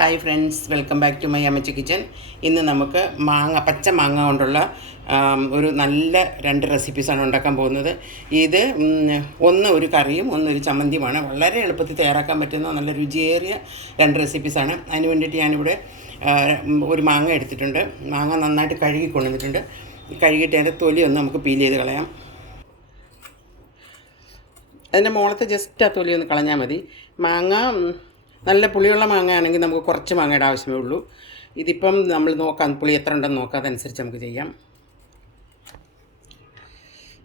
Hi friends welcome back to my Ammacha kitchen ഇന്ന് നമുക്ക് മാങ്ങ പച്ച മാങ്ങ കൊണ്ടുള്ള ഒരു നല്ല രണ്ട് റെസിപ്പീസാണ് ഉണ്ടാക്കാൻ പോകുന്നത്. ഇത് ഒന്ന് ഒരു കറിയും ഒന്ന് ഒരു ചമ്മന്തിയുമാണ്. വളരെ എളുപ്പത്തിൽ തയ്യാറാക്കാൻ പറ്റുന്ന നല്ല രുചിയേറിയ രണ്ട് റെസിപ്പീസാണ് അതിന് വേണ്ടിയിട്ട് ഞാനിവിടെ ഒരു മാങ്ങ എടുത്തിട്ടുണ്ട്. മാങ്ങ നന്നായിട്ട് കഴുകി കൊണ്ടുവന്നിട്ടുണ്ട് കഴുകിയിട്ട് അതിന്റെ തൊലി ഒന്ന് നമുക്ക് പീൽ ചെയ്ത് കളയാം. അതിന്റെ മുകളത്തെ ജസ്റ്റ് ആ തൊലി ഒന്ന് കളഞ്ഞാൽ മതി. മാങ്ങ നല്ല പുളിയുള്ള മാങ്ങ ആണെങ്കിൽ നമുക്ക് കുറച്ച് മാങ്ങയുടെ ആവശ്യമേ ഉള്ളൂ. ഇതിപ്പം നമ്മൾ നോക്കാം പുളി എത്ര ഉണ്ടെന്ന് നോക്കാം. അതനുസരിച്ച് നമുക്ക് ചെയ്യാം.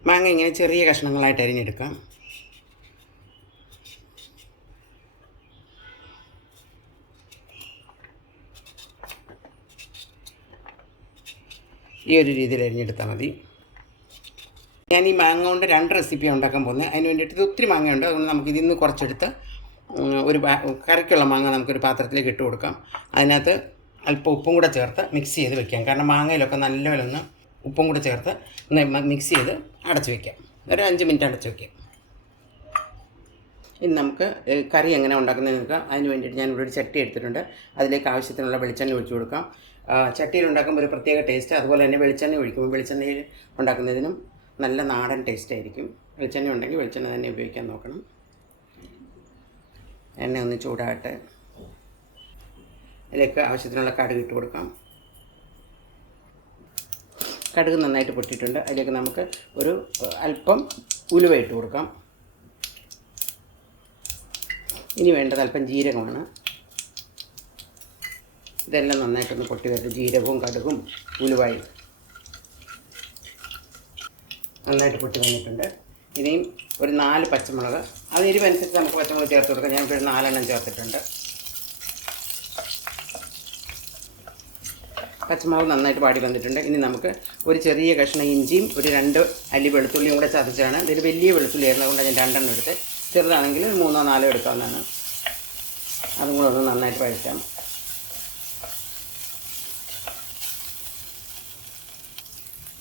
മാങ്ങ ഇങ്ങനെ ചെറിയ കഷ്ണങ്ങളായിട്ട് അരിഞ്ഞെടുക്കാം. ഈ ഒരു രീതിയിൽ അരിഞ്ഞെടുത്താൽ മതി. ഞാൻ ഈ മാങ്ങ കൊണ്ട് രണ്ട് റെസിപ്പിയാണ് ഉണ്ടാക്കാൻ പോകുന്നത്. അതിന് വേണ്ടിയിട്ട് ഇത് ഒത്തിരി മാങ്ങയുണ്ട്. അതുകൊണ്ട് നമുക്ക് ഇതിൽ നിന്ന് കുറച്ചെടുത്ത് ഒരു കറിക്കുള്ള മാങ്ങ നമുക്കൊരു പാത്രത്തിലേക്ക് ഇട്ട് കൊടുക്കാം. അതിനകത്ത് അല്പം ഉപ്പും കൂടെ ചേർത്ത് മിക്സ് ചെയ്ത് വെക്കാം. കാരണം മാങ്ങയിലൊക്കെ നല്ല ഒന്ന് ഉപ്പും കൂടെ ചേർത്ത് മിക്സ് ചെയ്ത് അടച്ച് വെക്കാം. ഒരു അഞ്ച് മിനിറ്റ് അടച്ച് വെക്കാം. ഇനി നമുക്ക് കറി എങ്ങനെ ഉണ്ടാക്കുന്നതെന്ന് നോക്കാം. അതിന് വേണ്ടിയിട്ട് ഞാൻ ഇവിടെ ഒരു ചട്ടി എടുത്തിട്ടുണ്ട്. അതിലേക്ക് ആവശ്യത്തിനുള്ള വെളിച്ചെണ്ണ ഒഴിച്ചു കൊടുക്കാം. ചട്ടിയിൽ ഉണ്ടാക്കുമ്പോൾ ഒരു പ്രത്യേക ടേസ്റ്റ് അതുപോലെ തന്നെ വെളിച്ചെണ്ണ ഒഴിക്കുമ്പോൾ വെളിച്ചെണ്ണയിൽ ഉണ്ടാക്കുന്നതിനും നല്ല നാടൻ ടേസ്റ്റ് ആയിരിക്കും. വെളിച്ചെണ്ണ ഉണ്ടെങ്കിൽ വെളിച്ചെണ്ണ തന്നെ ഉപയോഗിക്കാൻ നോക്കണം. എണ്ണ ഒന്ന് ചൂടാകട്ടെ. അതിലേക്ക് ആവശ്യത്തിനുള്ള കടുക് ഇട്ട് കൊടുക്കാം. കടുക് നന്നായിട്ട് പൊട്ടിയിട്ടുണ്ട്. അതിലേക്ക് നമുക്ക് ഒരു അല്പം ഉലുവ ഇട്ട് കൊടുക്കാം. ഇനി വേണ്ടത് അല്പം ജീരകമാണ്. ഇതെല്ലാം നന്നായിട്ടൊന്ന് പൊട്ടി വരട്ടെ. ജീരകവും കടുകും ഉലുവായും. നന്നായിട്ട് പൊട്ടി വന്നിട്ടുണ്ട്. ഇനിയും ഒരു നാല് പച്ചമുളക്. അത് എരിവനുസരിച്ച് നമുക്ക് പച്ചമുളക് ചേർത്ത് കൊടുക്കാം. ഞാനിപ്പോൾ ഒരു നാലെണ്ണം ചേർത്തിട്ടുണ്ട്. പച്ചമുളക് നന്നായിട്ട് പാടി വന്നിട്ടുണ്ട്. ഇനി നമുക്ക് ഒരു ചെറിയ കഷ്ണം ഇഞ്ചിയും ഒരു രണ്ട് അല്ലി വെളുത്തുള്ളിയും കൂടെ ചതച്ചാണ്. ഇതിൽ വലിയ വെളുത്തുള്ളി ആയിരുന്നു. അതുകൊണ്ട് ഞാൻ രണ്ടെണ്ണം എടുത്ത്. ചെറുതാണെങ്കിൽ മൂന്നോ നാലോ എടുക്കാവുന്നതാണ്. അതും കൂടെ ഒന്ന് നന്നായിട്ട് പഴിക്കാം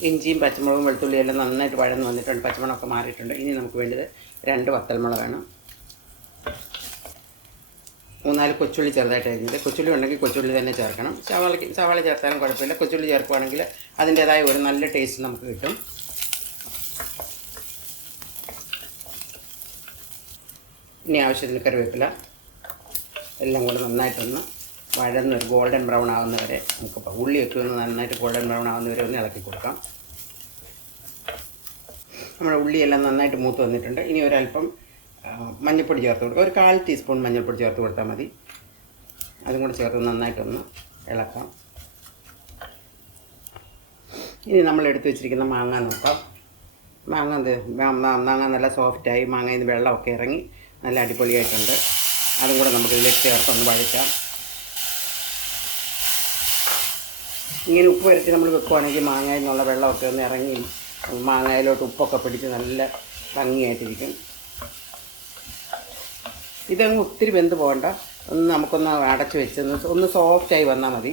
ഇഞ്ചിയും പച്ചമുളകും വെളുത്തുള്ളിയും എല്ലാം നന്നായിട്ട് വഴന്ന് വന്നിട്ടുണ്ട്. പച്ചമുളകൊക്കെ മാറിയിട്ടുണ്ട്. ഇനി നമുക്ക് വേണ്ടത് രണ്ട് വത്തൽമുളകാണ് മൂന്നാൽ കൊച്ചുള്ളി ചെറുതായിട്ട് അരിഞ്ഞത്. കൊച്ചുള്ളി ഉണ്ടെങ്കിൽ കൊച്ചുള്ളി തന്നെ ചേർക്കണം. സവാളയ്ക്ക് സവാള ചേർത്താലും കുഴപ്പമില്ല. കൊച്ചുള്ളി ചേർക്കുകയാണെങ്കിൽ അതിന്റേതായ ഒരു നല്ല ടേസ്റ്റ് നമുക്ക് കിട്ടും. ഇനി ആവശ്യത്തിന് കറിവേപ്പില എല്ലാം കൂടെ നന്നായിട്ടൊന്ന് വഴന്നൊരു ഗോൾഡൻ ബ്രൗൺ ആവുന്നവരെ നമുക്ക് ഉള്ളി ഉള്ളിയൊക്കെ ഒന്ന് നന്നായിട്ട് ഗോൾഡൻ ബ്രൗൺ ആവുന്നവരെ ഒന്ന് ഇളക്കി കൊടുക്കാം. നമ്മുടെ ഉള്ളിയെല്ലാം നന്നായിട്ട് മൂത്ത് വന്നിട്ടുണ്ട്. ഇനി ഒരല്പം മഞ്ഞൾപ്പൊടി ചേർത്ത് കൊടുക്കുക ഒരു കാൽ ടീസ്പൂൺ മഞ്ഞൾപ്പൊടി ചേർത്ത് കൊടുത്താൽ മതി. അതും കൂടെ ചേർത്ത് നന്നായിട്ടൊന്ന് ഇളക്കാം. ഇനി നമ്മൾ എടുത്തു വെച്ചിരിക്കുന്ന മാങ്ങ നോക്കാം. മാങ്ങ മാങ്ങ നല്ല സോഫ്റ്റായി മാങ്ങയിൽ നിന്ന് വെള്ളമൊക്കെ ഇറങ്ങി നല്ല അടിപൊളിയായിട്ടുണ്ട്. അതും കൂടെ നമുക്ക് ഇതിലേക്ക് ചേർത്തൊന്ന് വഴിക്കാം ഇങ്ങനെ ഉപ്പ് വരച്ച് നമ്മൾ വെക്കുവാണെങ്കിൽ മാങ്ങയിൽ നിന്നുള്ള വെള്ളമൊക്കെ ഒന്ന് ഇറങ്ങി മാങ്ങയിലോട്ട് ഉപ്പൊക്കെ പിടിച്ച് നല്ല ഭംഗിയായിട്ടിരിക്കും. ഇതങ്ങ് ഒത്തിരി വെന്ത് പോകണ്ട. ഒന്ന് നമുക്കൊന്ന് അടച്ച് വെച്ച് ഒന്ന് സോഫ്റ്റ് സോഫ്റ്റായി വന്നാൽ മതി.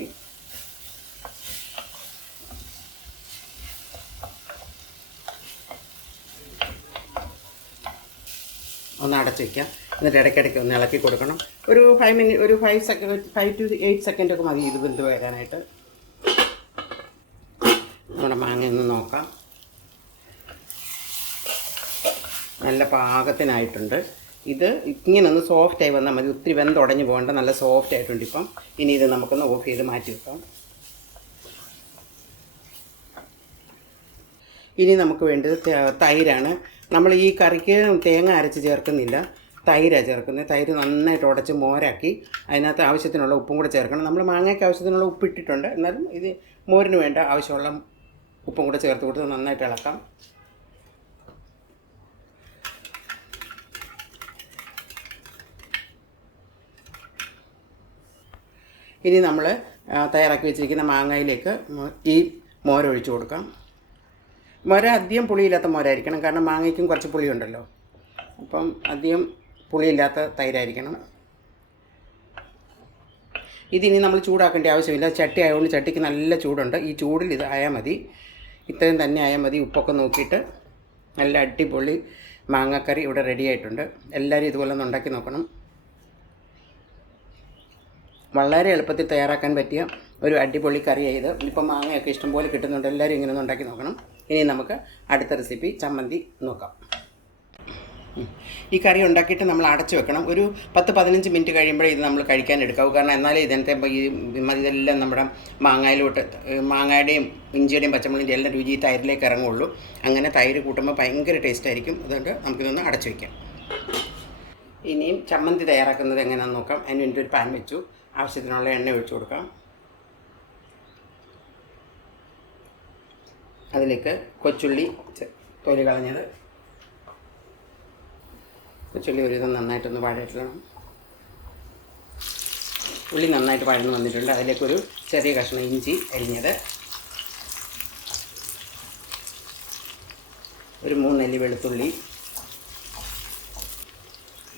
ഒന്ന് അടച്ച് വയ്ക്കാം എന്നിട്ട് ഇടയ്ക്കിടയ്ക്ക് ഒന്ന് ഇളക്കി കൊടുക്കണം. ഒരു ഫൈവ് മിനിറ്റ് ഒരു five second five to eight സെക്കൻഡൊക്കെ മതി ഇത് ബന്ധു വരാനായിട്ട്. നമ്മുടെ മാങ്ങ ഒന്ന് നോക്കാം. നല്ല പാകത്തിനായിട്ടുണ്ട്. ഇത് ഇങ്ങനെ ഒന്ന് സോഫ്റ്റ് ആയി വന്നാൽ മതി. ഒത്തിരി വെന്തുടഞ്ഞു പോകേണ്ട. നല്ല സോഫ്റ്റ് ആയിട്ടുണ്ട് ഇപ്പം. ഇനി ഇത് നമുക്കൊന്ന് ഓഫ് ചെയ്ത് മാറ്റി വെക്കാം. ഇനി നമുക്ക് വേണ്ടത് തൈരാണ്. നമ്മൾ ഈ കറിക്ക് തേങ്ങ അരച്ച് ചേർക്കുന്നില്ല. തൈരാണ് ചേർക്കുന്നത്. തൈര് നന്നായിട്ട് ഉടച്ച് മോരാക്കി അതിനകത്ത് ആവശ്യത്തിനുള്ള ഉപ്പും കൂടെ ചേർക്കണം. നമ്മൾ മാങ്ങയ്ക്ക് ആവശ്യത്തിനുള്ള ഉപ്പ് ഇട്ടിട്ടുണ്ട് എന്നാലും ഇത് മോരിന് വേണ്ട ആവശ്യമുള്ള ഉപ്പും കൂടെ ചേർത്ത് കൊടുത്ത് നന്നായിട്ട് ഇളക്കാം. ഇനി നമ്മൾ തയ്യാറാക്കി വെച്ചിരിക്കുന്ന മാങ്ങയിലേക്ക് ഈ മോരൊഴിച്ചു കൊടുക്കാം. മോര അധികം പുളിയില്ലാത്ത മോരായിരിക്കണം കാരണം മാങ്ങയ്ക്കും കുറച്ച് പുളിയുണ്ടല്ലോ. അപ്പം അധികം പുളിയില്ലാത്ത തൈരായിരിക്കണം. ഇതിനി നമ്മൾ ചൂടാക്കേണ്ട ആവശ്യമില്ല. ചട്ടി ആയതുകൊണ്ട് ചട്ടിക്ക് നല്ല ചൂടുണ്ട്. ഈ ചൂടിൽ ഇത് ആയാൽ മതി. ഇത്രയും തന്നെ ആയാൽ മതി. ഉപ്പൊക്കെ നോക്കിയിട്ട് നല്ല അടിപൊളി മാങ്ങക്കറി ഇവിടെ റെഡി ആയിട്ടുണ്ട്. എല്ലാവരും ഇതുപോലെ ഒന്ന് ഉണ്ടാക്കി നോക്കണം. വളരെ എളുപ്പത്തിൽ തയ്യാറാക്കാൻ പറ്റിയ ഒരു അടിപൊളി കറിയാണ് ഇത്. ഇപ്പം മാങ്ങയൊക്കെ ഇഷ്ടംപോലെ കിട്ടുന്നുണ്ട്. എല്ലാവരും ഇങ്ങനെ ഒന്ന് ഉണ്ടാക്കി നോക്കണം. ഇനി നമുക്ക് അടുത്ത റെസിപ്പി ചമ്മന്തി നോക്കാം. ഈ കറി ഉണ്ടാക്കിയിട്ട് നമ്മൾ അടച്ചു വെക്കണം. ഒരു പത്ത് പതിനഞ്ച് മിനിറ്റ് കഴിയുമ്പോഴേ ഇത് നമ്മൾ കഴിക്കാൻ എടുക്കാവൂ. കാരണം എന്നാലേ ഇതിനകത്തെ ഈ ഇതെല്ലാം നമ്മുടെ മാങ്ങയിലോട്ട് മാങ്ങയുടെയും ഇഞ്ചിയുടെയും പച്ചമുളകിന്റെ എല്ലാം രുചി തൈരിലേക്ക് ഇറങ്ങുള്ളൂ. അങ്ങനെ തൈര് കൂട്ടുമ്പോൾ ഭയങ്കര ടേസ്റ്റ് ആയിരിക്കും. അതുകൊണ്ട് നമുക്കിതൊന്ന് അടച്ചു വയ്ക്കാം ഇനിയും ചമ്മന്തി തയ്യാറാക്കുന്നത് എങ്ങനെയാണെന്ന് നോക്കാം. അതിന് വേണ്ടി ഒരു പാൻ വെച്ചു. ആവശ്യത്തിനുള്ള എണ്ണ ഒഴിച്ചു കൊടുക്കാം. അതിലേക്ക് കൊച്ചുള്ളി തൊലി കളഞ്ഞത് കൊച്ചുള്ളി ഒരു വിധം നന്നായിട്ടൊന്ന് വഴറ്റണം ഉള്ളി നന്നായിട്ട് വഴന്ന് വന്നിട്ടുണ്ട്. അതിലേക്കൊരു ചെറിയ കഷ്ണം ഇഞ്ചി അരിഞ്ഞത്. ഒരു മൂന്നല്ലി വെളുത്തുള്ളി.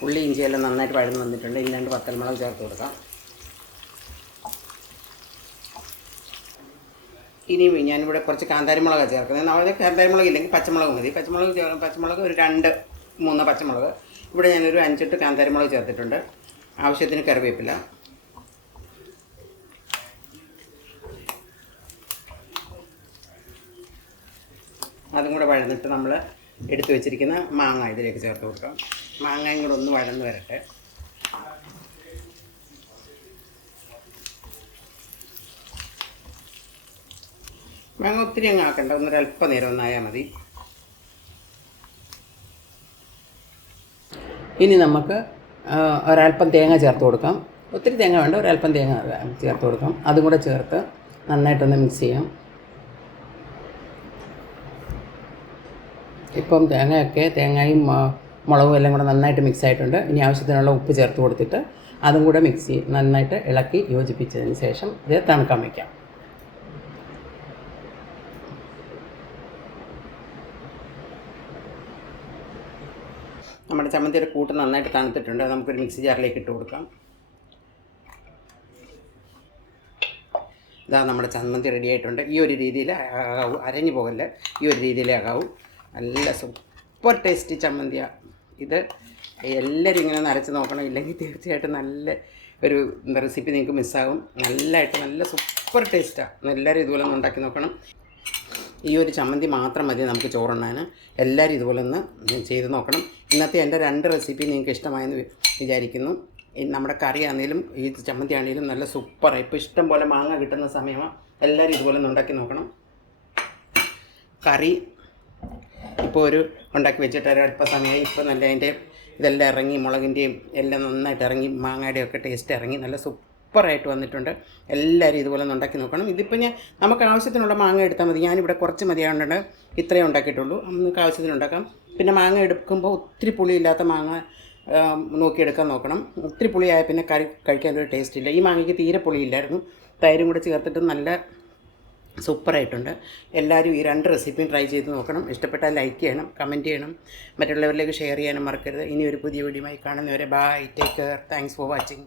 ഉള്ളി ഇഞ്ചിയെല്ലാം നന്നായിട്ട് വഴന്ന് വന്നിട്ടുണ്ട്. ഇനി രണ്ട് പത്തൽമുളക് ചേർത്ത് കൊടുക്കാം. ഇനി ഞാനിവിടെ കുറച്ച് കാന്താരിമുളകാണ് ചേർക്കുന്നത്. നമ്മൾ കാന്താരിമുളക് ഇല്ലെങ്കിൽ പച്ചമുളക് മതി. പച്ചമുളക് പച്ചമുളക് ഒരു രണ്ട് മൂന്ന് പച്ചമുളക് ഇവിടെ ഞാനൊരു അഞ്ചെട്ട് കാന്താരിമുളക് ചേർത്തിട്ടുണ്ട്. ആവശ്യത്തിന് കറിവേപ്പില. അതും കൂടെ വഴന്നിട്ട് നമ്മൾ എടുത്തു വെച്ചിരിക്കുന്ന മാങ്ങ ഇതിലേക്ക് ചേർത്ത് കൊടുക്കാം. മാങ്ങയും കൂടെ ഒന്ന് വഴന്ന് വരട്ടെ. മാങ്ങ ഒത്തിരി അങ്ങ് ആക്കണ്ട. ഒന്നൊരു അല്പനേരം ഒന്നായാൽ മതി. ഇനി നമുക്ക് ഒരൽപ്പം തേങ്ങ ചേർത്ത് കൊടുക്കാം. ഒത്തിരി തേങ്ങ വേണ്ട ഒരൽപ്പം തേങ്ങ ചേർത്ത് കൊടുക്കാം. അതും കൂടെ ചേർത്ത് നന്നായിട്ടൊന്ന് മിക്സ് ചെയ്യാം. ഇപ്പം തേങ്ങയൊക്കെ തേങ്ങയും മുളകും എല്ലാം കൂടെ നന്നായിട്ട് മിക്സ് ആയിട്ടുണ്ട്. ഇനി ആവശ്യത്തിനുള്ള ഉപ്പ് ചേർത്ത് കൊടുത്തിട്ട് അതും കൂടെ മിക്സ് നന്നായിട്ട് ഇളക്കി യോജിപ്പിച്ചതിന് ശേഷം ഇത് തണുക്കാൻ വയ്ക്കാം നമ്മുടെ ചമ്മന്തിയുടെ കൂട്ട് നന്നായിട്ട് തണുത്തിട്ടുണ്ട്. നമുക്കൊരു മിക്സി ജാറിലേക്ക് ഇട്ട് കൊടുക്കാം. ഇതാ നമ്മുടെ ചമ്മന്തി റെഡി ആയിട്ടുണ്ട്. ഈ ഒരു രീതിയിൽ ആകാവൂ. അരഞ്ഞു പോകല്ല. ഈ ഒരു രീതിയിലേ ആകാവൂ. നല്ല സൂപ്പർ ടേസ്റ്റി ചമ്മന്തിയാണ് ഇത്. എല്ലാവരും ഇങ്ങനെ ഒന്ന് അരച്ച് നോക്കണം. ഇല്ലെങ്കിൽ തീർച്ചയായിട്ടും നല്ല ഒരു റെസിപ്പി നിങ്ങൾക്ക് മിസ്സാകും നല്ലതായിട്ട് നല്ല സൂപ്പർ ടേസ്റ്റാണ് എല്ലാവരും ഇതുപോലെ ഉണ്ടാക്കി നോക്കണം. ഈ ഒരു ചമ്മന്തി മാത്രം മതി നമുക്ക് ചോറുണ്ണാൻ. എല്ലാവരും ഇതുപോലെ ഒന്ന് ചെയ്ത് നോക്കണം. ഇന്നത്തെ എന്റെ രണ്ട് റെസിപ്പി നിങ്ങൾക്ക് ഇഷ്ടമായെന്ന് വിചാരിക്കുന്നു. നമ്മുടെ കറി ആണെങ്കിലും ഈ ചമ്മന്തി ആണെങ്കിലും നല്ല സൂപ്പറാണ് ഇപ്പോൾ ഇഷ്ടം പോലെ മാങ്ങ കിട്ടുന്ന സമയമാണ് എല്ലാവരും ഇതുപോലെ ഒന്ന് ഉണ്ടാക്കി നോക്കണം. കറി ഇപ്പോൾ ഒരു ഉണ്ടാക്കി വെച്ചിട്ട് സമയമായി. ഇപ്പോൾ നല്ല അതിന്റെ ഇതെല്ലാം ഇറങ്ങി മുളകിന്റെയും എല്ലാം നന്നായിട്ട് ഇറങ്ങി മാങ്ങയുടെയും ഒക്കെ ടേസ്റ്റ് ഇറങ്ങി. നല്ല സൂപ്പറായിട്ട് വന്നിട്ടുണ്ട്. എല്ലാവരും ഇതുപോലെ ഒന്ന് ഉണ്ടാക്കി നോക്കണം. ഇതിപ്പോൾ ഞാൻ നമുക്ക് ആവശ്യത്തിനുള്ള മാങ്ങ എടുത്താൽ മതി. ഞാനിവിടെ കുറച്ച് മതിയാണ്ട് ഇത്രയും ഉണ്ടാക്കിയിട്ടുള്ളൂ. നമുക്ക് ആവശ്യത്തിന് ഉണ്ടാക്കാം. പിന്നെ മാങ്ങ എടുക്കുമ്പോൾ ഒത്തിരി പുളിയില്ലാത്ത മാങ്ങ നോക്കിയെടുക്കാൻ നോക്കണം. ഒത്തിരി പുളിയായ പിന്നെ കറി കഴിക്കാൻ ഒരു ടേസ്റ്റ് ഇല്ല. ഈ മാങ്ങയ്ക്ക് തീരെ പുളിയില്ലായിരുന്നു. തൈരും കൂടെ ചേർത്തിട്ട് നല്ല സൂപ്പറായിട്ടുണ്ട്. എല്ലാവരും ഈ രണ്ട് റെസിപ്പിയും ട്രൈ ചെയ്ത് നോക്കണം. ഇഷ്ടപ്പെട്ടാൽ ലൈക്ക് ചെയ്യണം കമന്റ് ചെയ്യണം. മറ്റുള്ളവരിലേക്ക് ഷെയർ ചെയ്യാനും മറക്കരുത്. ഇനി ഒരു പുതിയ വീഡിയോയുമായി കാണുന്നവരെ bye take care thanks for watching